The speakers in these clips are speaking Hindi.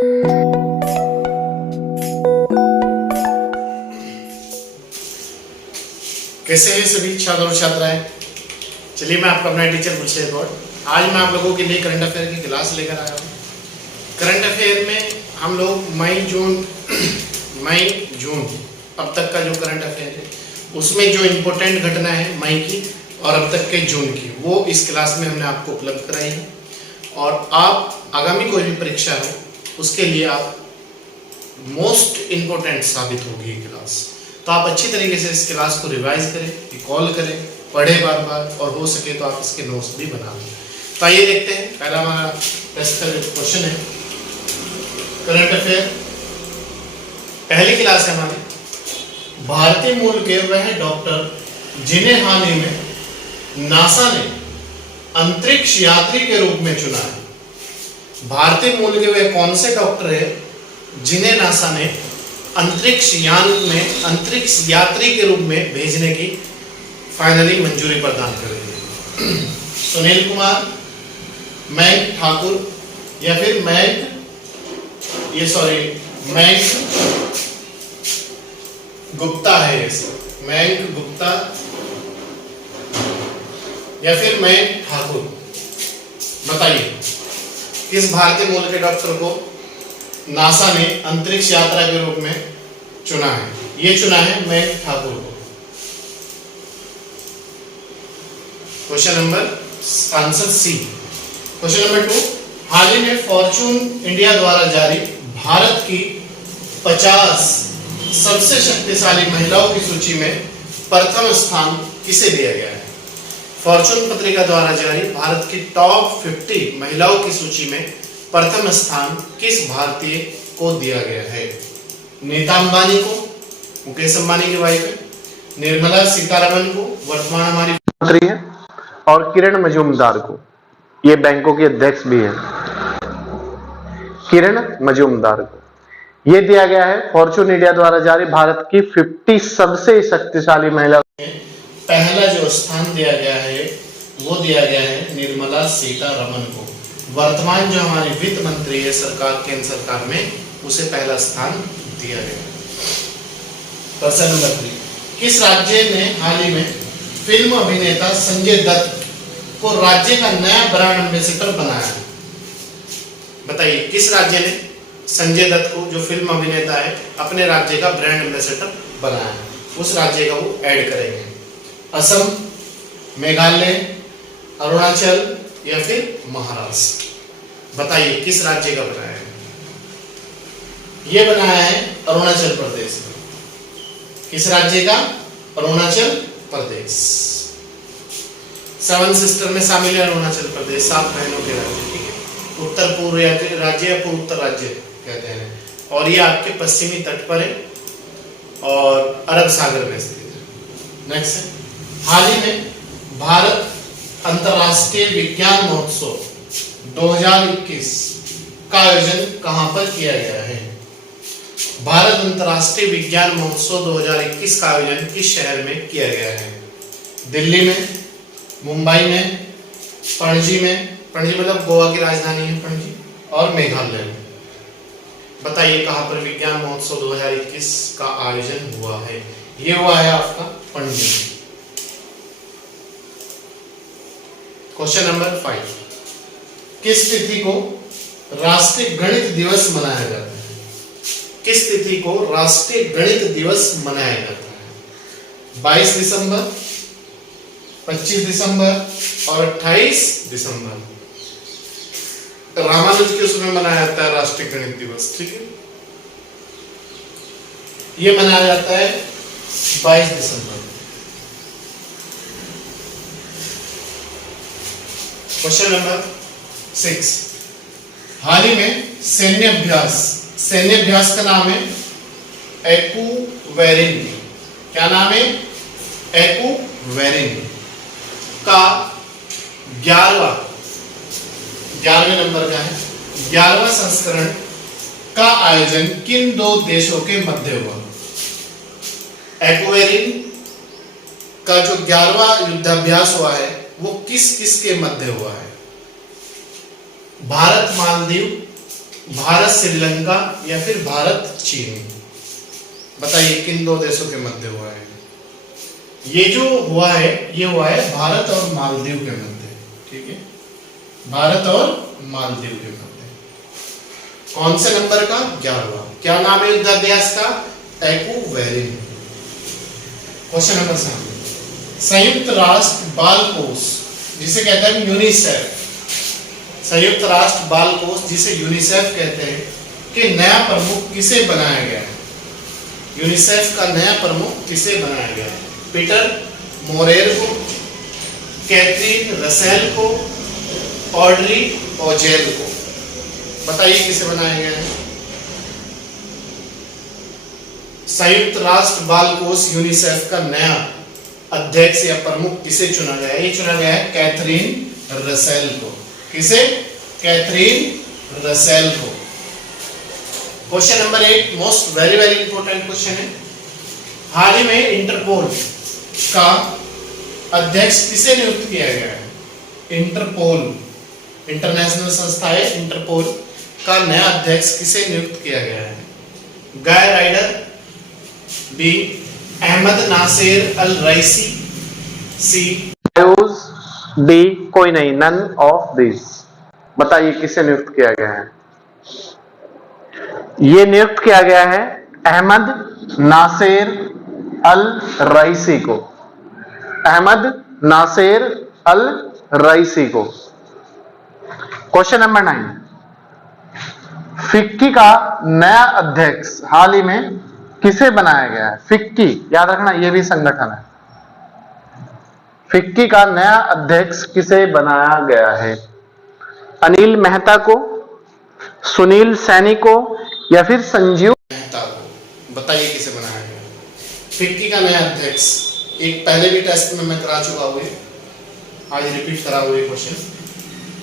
कैसे हैं सभी छात्र और छात्राएं। चलिए मैं आपका अपना टीचर गुलशेर गौड़। आज मैं आप लोगों के लिए करंट अफेयर की क्लास लेकर आया हूँ। करंट अफेयर में हम लोग मई जून अब तक का जो करंट अफेयर है उसमें जो इम्पोर्टेंट घटना है मई की और अब तक के जून की, वो इस क्लास में हमने आपको उपलब्ध कराई है। और आप आगामी कोई भी परीक्षा हो उसके लिए आप मोस्ट इम्पोर्टेंट साबित होगी ये क्लास। तो आप अच्छी तरीके से इस क्लास को रिवाइज करें, रिकॉल करें, पढ़ें बार बार, और हो सके तो आप इसके नोट्स भी बना लें। तो आइए देखते हैं पहला हमारा टेस्ट का जो क्वेश्चन है करंट अफेयर। पहली क्लास है हमारी, भारतीय मूल के वह डॉक्टर जिन्हें हाल ही में नासा ने अंतरिक्ष यात्री के रूप में चुना है। भारतीय मूल के वह कौन से डॉक्टर है जिन्हें नासा ने अंतरिक्ष यान में अंतरिक्ष यात्री के रूप में भेजने की फाइनली मंजूरी प्रदान कर दी है? सुनील कुमार, मयंक ठाकुर या फिर मयंक गुप्ता है। मयंक गुप्ता या फिर मयंक ठाकुर, बताइए किस भारतीय मूल के डॉक्टर को नासा ने अंतरिक्ष यात्रा के रूप में चुना है? ये चुना है मयंक ठाकुर को। Question number answer C. Question number 2, हाल ही में फॉर्च्यून इंडिया द्वारा जारी भारत की 50 सबसे शक्तिशाली महिलाओं की सूची में प्रथम स्थान किसे दिया गया है? फॉर्च्यून पत्रिका द्वारा जारी भारत की टॉप 50 महिलाओं की सूची में प्रथम स्थान किस भारतीय को दिया गया है? नीता अंबानी को, मुकेश अंबानी की वाइफ है, निर्मला सीतारमण को, वर्तमान हमारी मंत्री है, और किरण मजूमदार को, ये बैंकों के अध्यक्ष भी हैं, किरण मजूमदार को ये दिया गया है। फॉर्च्यून इंडिया द्वारा जारी भारत की 50 सबसे शक्तिशाली महिला में पहला जो स्थान दिया गया है वो दिया गया है निर्मला सीतारमण को। वर्तमान जो हमारी वित्त मंत्री है सरकार, केंद्र सरकार में, उसे पहला स्थान दिया गया। प्रश्न नंबर 3, किस राज्य ने हाल ही में फिल्म अभिनेता संजय दत्त को राज्य का नया ब्रांड एम्बेसडर बनाया? बताइए किस राज्य ने संजय दत्त को, जो फिल्म अभिनेता है, अपने राज्य का ब्रांड एम्बेसडर बनाया? उस राज्य का वो ऐड करेंगे। असम, मेघालय, अरुणाचल या फिर महाराष्ट्र? बताइए किस राज्य का बनाया है? ये बनाया है अरुणाचल प्रदेश में। किस राज्य का? अरुणाचल प्रदेश। 7 सिस्टर में शामिल है अरुणाचल प्रदेश, 7 बहनों के राज्य, ठीक है। उत्तर पूर्व राज्य या पूर्व उत्तर राज्य कहते हैं, और ये आपके पश्चिमी तट पर है और अरब सागर में स्थित है। नेक्स्ट है, हाल ही में भारत अंतर्राष्ट्रीय विज्ञान महोत्सव 2021 का आयोजन कहां पर किया गया है? भारत अंतर्राष्ट्रीय विज्ञान महोत्सव 2021 का आयोजन किस शहर में किया गया है? दिल्ली में, मुंबई में, पणजी में, पणजी मतलब गोवा की राजधानी है पणजी, और मेघालय में। बताइए कहां पर विज्ञान महोत्सव 2021 का आयोजन हुआ है? ये हुआ है आपका पणजी में। क्वेश्चन नंबर 5, किस तिथि को राष्ट्रीय गणित दिवस मनाया जाता है? किस तिथि को राष्ट्रीय गणित दिवस मनाया जाता है? 22 दिसंबर, 25 दिसंबर और 28 दिसंबर। रामानुज के उसमें मनाया जाता है राष्ट्रीय गणित दिवस, ठीक है। ये मनाया जाता है 22 दिसंबर। क्वेश्चन नंबर 6, हाल ही में सैन्य अभ्यास का नाम है एक्यूवेरिन। क्या नाम है? एक्यूवेरिन का 11वें नंबर का है, 11वां संस्करण का आयोजन किन 2 देशों के मध्य हुआ? एक्यूवेरिन का जो 11वां युद्धाभ्यास हुआ है वो किस किस के मध्य हुआ है? भारत मालदीव, भारत श्रीलंका या फिर भारत चीन? बताइए किन दो देशों के मध्य हुआ है? ये जो हुआ है ये हुआ है भारत और मालदीव के मध्य। ठीक है, भारत और मालदीव के मध्य। कौन से नंबर का? 11वां। क्या नाम है युद्धाभ्यास का? एक्वेरिन। क्वेश्चन नंबर 7, संयुक्त राष्ट्र बाल कोष जिसे कहते हैं यूनिसेफ, संयुक्त राष्ट्र बाल कोष जिसे यूनिसेफ कहते हैं, कि नया प्रमुख किसे बनाया गया है? यूनिसेफ का नया प्रमुख किसे बनाया गया है? पीटर मोरेर को, कैथरीन रसेल को, ऑड्री ओजेल को? बताइए किसे बनाया गया है? संयुक्त राष्ट्र बाल कोष यूनिसेफ का नया अध्यक्ष या प्रमुख किसे चुना गया है? ये चुना गया है कैथरीन रसेल को। किसे? कैथरीन रसेल को। Question number 8 most very very important question है। हाल ही में इंटरपोल का अध्यक्ष किसे नियुक्त किया गया है? इंटरपोल, इंटरनेशनल संस्था है इंटरपोल, का नया अध्यक्ष किसे नियुक्त किया गया है? गाय राइडर, बी अहमद नासिर अल रईसी, सी डी कोई नहीं, नन ऑफ दिस। बताइए किसे नियुक्त किया गया है? ये नियुक्त किया गया है अहमद नासिर अल रईसी को, अहमद नासिर अल रईसी को। क्वेश्चन नंबर 9, फिक्की का नया अध्यक्ष हाल ही में किसे बनाया गया है? फिक्की, याद रखना ये भी संगठन है। फिक्की का नया अध्यक्ष किसे बनाया गया है? अनिल मेहता को, सुनील सैनी को, या फिर संजीव मेहता को? बताइए किसे बनाया गया? फिक्की का नया अध्यक्ष, एक पहले भी टेस्ट में मैं करा चुका हूँ, आज रिपीट करा हुआ क्वेश्चन।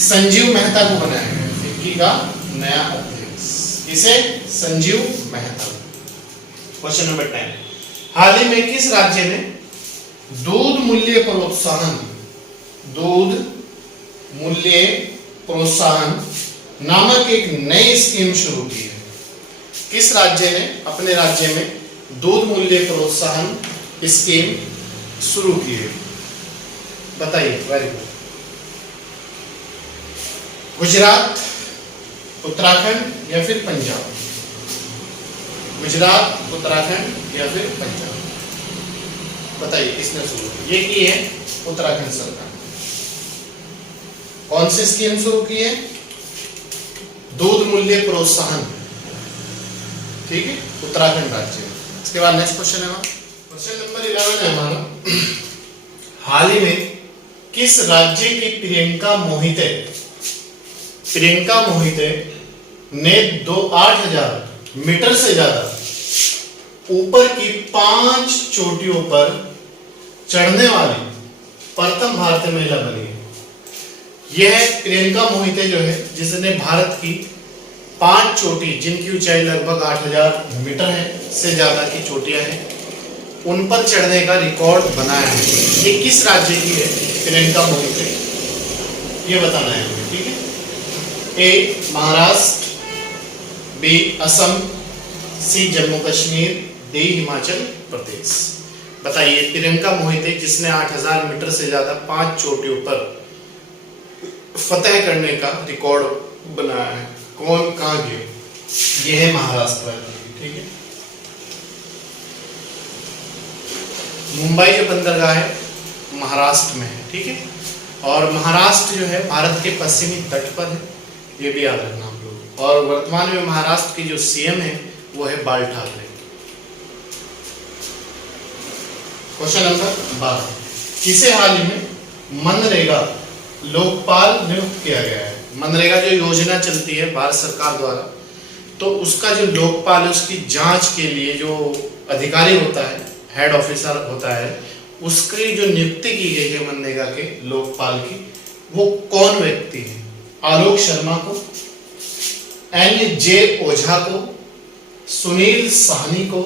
संजीव मेहता को बनाया गया फिक्की का नया अध्यक्ष। किसे? संजीव मेहता। क्वेश्चन नंबर 10, हाल ही में किस राज्य ने दूध मूल्य प्रोत्साहन, दूध मूल्य प्रोत्साहन नामक एक नई स्कीम शुरू की है? किस राज्य ने अपने राज्य में दूध मूल्य प्रोत्साहन स्कीम शुरू की है? बताइए। Very good. गुजरात, उत्तराखंड या फिर पंजाब? गुजरात, उत्तराखंड या फिर पंजाब? बताइए किसने शुरू की? ये की है उत्तराखंड सरकार। कौन सी स्कीम शुरू की है? दूध मूल्य प्रोत्साहन। ठीक है, उत्तराखंड राज्य। इसके बाद नेक्स्ट क्वेश्चन है क्वेश्चन नंबर 11 है हमारा, हाल ही में किस राज्य की प्रियंका मोहिते ने 8,000 मीटर से ज्यादा ऊपर की 5 चोटियों पर चढ़ने वाली प्रथम भारतीय महिला बनी है? यह प्रियंका मोहिते जो है, जिसने भारत की 5 चोटी, जिनकी ऊंचाई लगभग 8,000 मीटर है से ज्यादा की चोटियां हैं, उन पर चढ़ने का रिकॉर्ड बनाया है। ये किस राज्य की है प्रियंका मोहिते? ये बताना है हमें। ठीक है, ए महाराष्ट्र, बी असम, सी जम्मू कश्मीर, डी हिमाचल प्रदेश। बताइए प्रियंका मोहिते जिसने 8,000 मीटर से ज्यादा 5 चोटियों पर फतेह करने का रिकॉर्ड बनाया है, कौन कहां गए? ये है महाराष्ट्र राज्य। ठीक है, मुंबई जो बंदरगाह है महाराष्ट्र में है। ठीक है, और महाराष्ट्र जो है भारत के पश्चिमी तट पर है, ये भी याद रखना आप लोग। और वर्तमान में महाराष्ट्र की जो सीएम है वो है बाल ठाकरे। क्वेश्चन नंबर 12, किसे हाल ही में मनरेगा लोकपाल नियुक्त किया गया है? मनरेगा जो योजना चलती है भारत सरकार द्वारा, तो उसका जो लोकपाल है, उसकी जांच के लिए जो अधिकारी होता है, हेड ऑफिसर होता है, उसकी जो नियुक्ति की गई है मनरेगा के लोकपाल की, वो कौन व्यक्ति है? आलोक शर्मा को, एन.जे. ओझा को, सुनील साहनी को?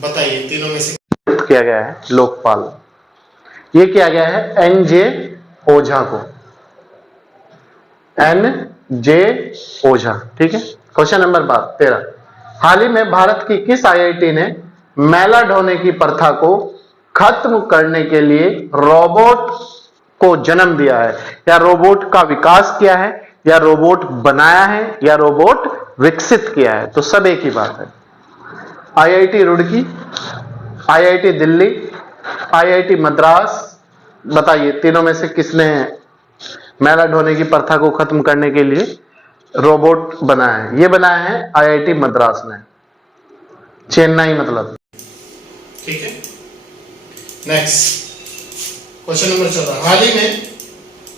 बताइए तीनों में से किया गया है लोकपाल। ये किया गया है एन.जे. ओझा को, एन जे ओझा। ठीक है। क्वेश्चन नंबर 13, हाल ही में भारत की किस आईआईटी ने मैला ढोने की प्रथा को खत्म करने के लिए रोबोट को जन्म दिया है, या रोबोट का विकास किया है, या रोबोट बनाया है, या रोबोट विकसित किया है? तो सब एक ही बात है। IIT Roorkee, IIT Delhi, IIT Madras. बताइए तीनों में से किसने मैला ढोने की प्रथा को खत्म करने के लिए रोबोट बनाया है? ये बनाया है आईआईटी मद्रास ने, चेन्नई मतलब। ठीक है। नेक्स्ट क्वेश्चन नंबर 14, हाल ही में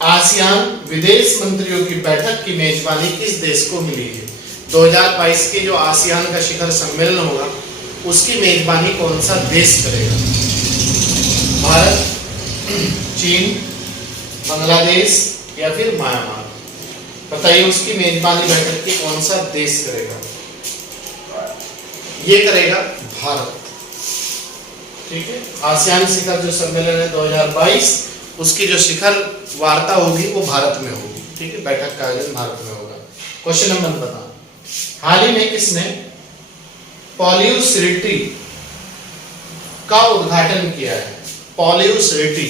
आसियान विदेश मंत्रियों की बैठक की मेजबानी किस देश को मिली है? 2022 के जो आसियान का शिखर सम्मेलन होगा उसकी मेजबानी कौन सा देश करेगा? भारत, चीन, बांग्लादेश या फिर म्यांमार? बताइए उसकी मेजबानी बैठक की कौन सा देश करेगा? ये करेगा भारत। ठीक है। आसियान शिखर जो सम्मेलन है 2022, उसकी जो शिखर वार्ता होगी वो भारत में होगी। ठीक है। बैठक का आयोजन भारत में होगा। क्वेश्चन नंबर 15, हाल ही में किसने पॉल्यूसिटी का उद्घाटन किया है? पॉल्यूसिटी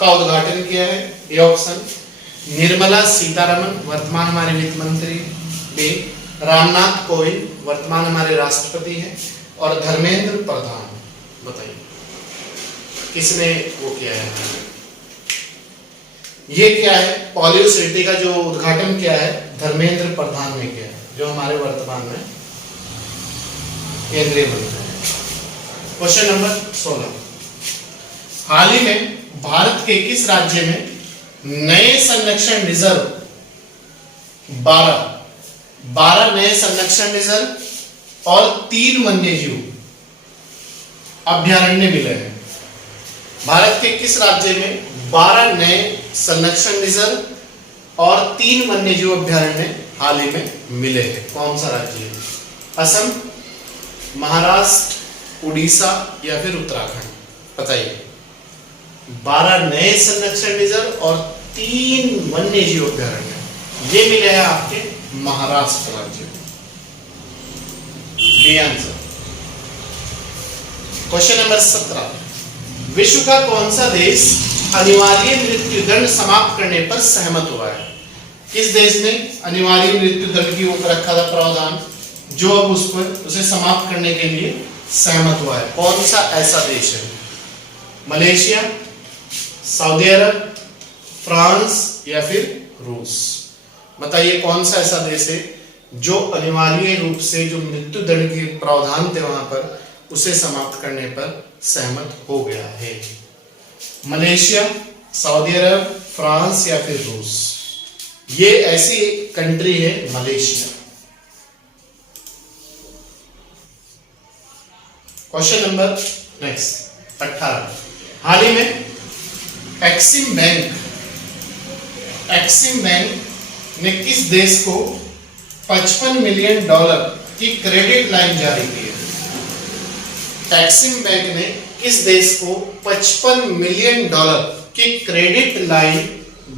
का उद्घाटन किया है। ये ऑप्शन निर्मला सीतारमण, वर्तमान हमारे वित्त मंत्री। बी रामनाथ कोविंद, वर्तमान हमारे राष्ट्रपति हैं। और धर्मेंद्र प्रधान। बताइए किसने वो किया है? ये क्या है? पॉल्यूसिटी का जो उद्घाटन किया है धर्मेंद्र प्रधान ने किया है, जो हमारे वर्तमान में केंद्रीय मंत्री हैं। क्वेश्चन नंबर 16, हाल ही में भारत के किस राज्य में नए संरक्षण रिजर्व 12 नए संरक्षण रिजर्व और 3 वन्यजीव अभ्यारण्य मिले हैं? भारत के किस राज्य में 12 नए संरक्षण रिजर्व और 3 वन्यजीव अभ्यारण्य हाल ही में मिले हैं? कौन सा राज्य है? असम, महाराष्ट्र, उड़ीसा या फिर उत्तराखंड? बताइए। 12 नए संरक्षण रिजर्व और 3 वन्यजीव अभ्यारण्य ये मिले हैं आपके महाराष्ट्र राज्य में। B answer. क्वेश्चन नंबर 17, विश्व का कौन सा देश अनिवार्य मृत्यु दंड समाप्त करने पर सहमत हुआ है? किस देश ने अनिवार्य मृत्यु दंड की वो रखा था प्रावधान, जो अब उसे समाप्त करने के लिए सहमत हुआ है? कौन सा ऐसा देश है? मलेशिया, सऊदी अरब, फ्रांस या फिर रूस? बताइए कौन सा ऐसा देश है जो अनिवार्य रूप से जो मृत्यु दंड के प्रावधान थे वहां पर उसे समाप्त करने पर सहमत हो गया है? मलेशिया, सऊदी अरब, फ्रांस या फिर रूस? ये ऐसी कंट्री है मलेशिया। क्वेश्चन नंबर नेक्स्ट 18, हाल ही में एक्सिम बैंक ने किस देश को $55 मिलियन की क्रेडिट लाइन जारी की है? एक्सिम बैंक ने किस देश को $55 मिलियन की क्रेडिट लाइन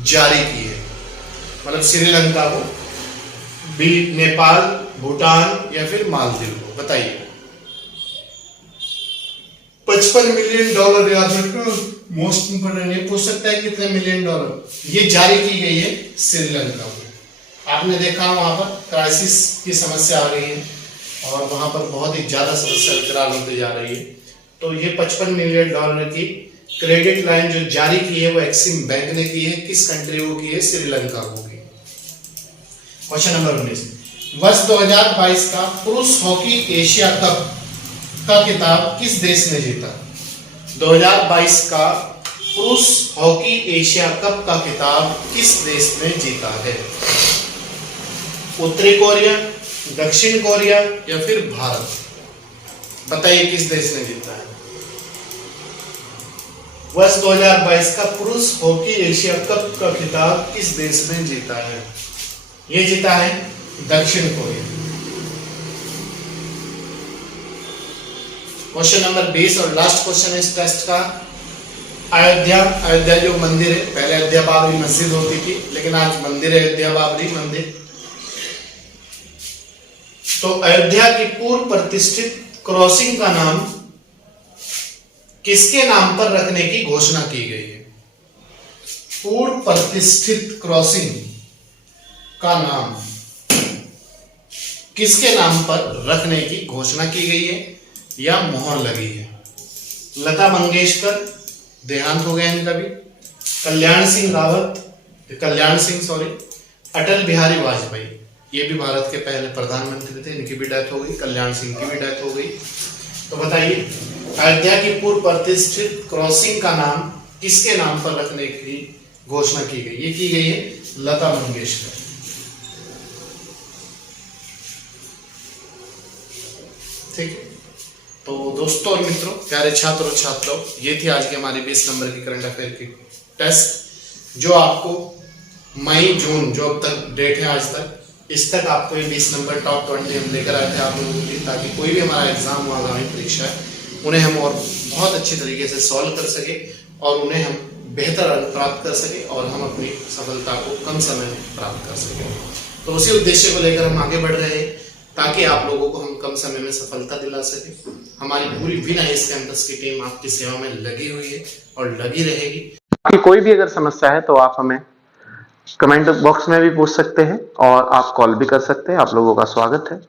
जारी की है? मतलब श्रीलंका को, नेपाल, भूटान या फिर मालदीव को? बताइए। $55 मिलियन याद रखना, मोस्ट इंपोर्टेंट। ये पूछ सकता है कितने मिलियन डॉलर। ये जारी की गई है श्रीलंका को। आपने देखा वहां पर क्राइसिस की समस्या आ रही है और वहां पर बहुत ही ज्यादा समस्या विकराल होती जा रही है। तो ये $55 मिलियन की क्रेडिट लाइन जो जारी की है वो एक्सिम बैंक ने की है। किस कंट्री को की है? श्रीलंका को की। क्वेश्चन नंबर 19, वर्ष 2022 का पुरुष हॉकी एशिया कप का खिताब किस देश ने जीता? 2022 का पुरुष हॉकी एशिया कप का खिताब किस देश ने जीता है? उत्तरी कोरिया, दक्षिण कोरिया या फिर भारत? बताइए किस देश ने जीता है? वर्ष 2022 का पुरुष हॉकी एशिया कप का खिताब किस देश ने जीता है? ये जीता है दक्षिण कोरिया। क्वेश्चन नंबर 20 और लास्ट क्वेश्चन है इस टेस्ट का, अयोध्या जो मंदिर है, पहले अयोध्या बाबरी मस्जिद होती थी, लेकिन आज मंदिर है अयोध्या बाबरी मंदिर। तो अयोध्या की पूर्व प्रतिष्ठित क्रॉसिंग का नाम किसके नाम पर रखने की घोषणा की गई है? पूर्व प्रतिष्ठित क्रॉसिंग का नाम किसके नाम पर रखने की घोषणा की गई है या मोहर लगी है? लता मंगेशकर, देहांत हो गया इनका भी, अटल बिहारी वाजपेयी, ये भी भारत के पहले प्रधानमंत्री थे, इनकी भी डेथ हो गई, कल्याण सिंह की भी डेथ हो गई। तो बताइए अयोध्या की पूर्व प्रतिष्ठित क्रॉसिंग का नाम किसके नाम पर रखने की घोषणा की गई? ये की गई है लता मंगेशकर। ठीक है, तो दोस्तों और मित्रों, प्यारे छात्र और छात्राओं, ये थी आज की हमारी 20 नंबर की करंट अफेयर की टेस्ट, जो आपको मई जून जो अब तक डेट है आज तक, इस तक आपको ये 20 नंबर टॉप 20 हम लेकर आए थे आप लोगों के लिए, ताकि कोई भी हमारा एग्जाम हो, आगामी परीक्षा है, उन्हें हम और बहुत अच्छे तरीके से सॉल्व कर सके और उन्हें हम बेहतर अंक प्राप्त कर सके और हम अपनी सफलता को कम समय में प्राप्त कर सके। तो उसी उद्देश्य को लेकर हम आगे बढ़ रहे हैं, ताकि आप लोगों को हम कम समय में सफलता दिला सके। हमारी पूरी विन आईएएस कैंपस की टीम आपकी सेवा में लगी हुई है और लगी रहेगी। आपकी कोई भी अगर समस्या है तो आप हमें कमेंट बॉक्स में भी पूछ सकते हैं और आप कॉल भी कर सकते हैं। आप लोगों का स्वागत है।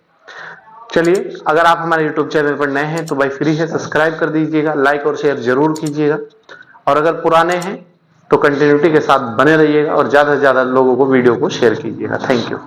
चलिए, अगर आप हमारे YouTube चैनल पर नए हैं तो भाई फ्री है, सब्सक्राइब कर दीजिएगा, लाइक और शेयर जरूर कीजिएगा, और अगर पुराने हैं तो कंटिन्यूटी के साथ बने रहिएगा और ज्यादा से ज्यादा लोगों को वीडियो को शेयर कीजिएगा। Thank you.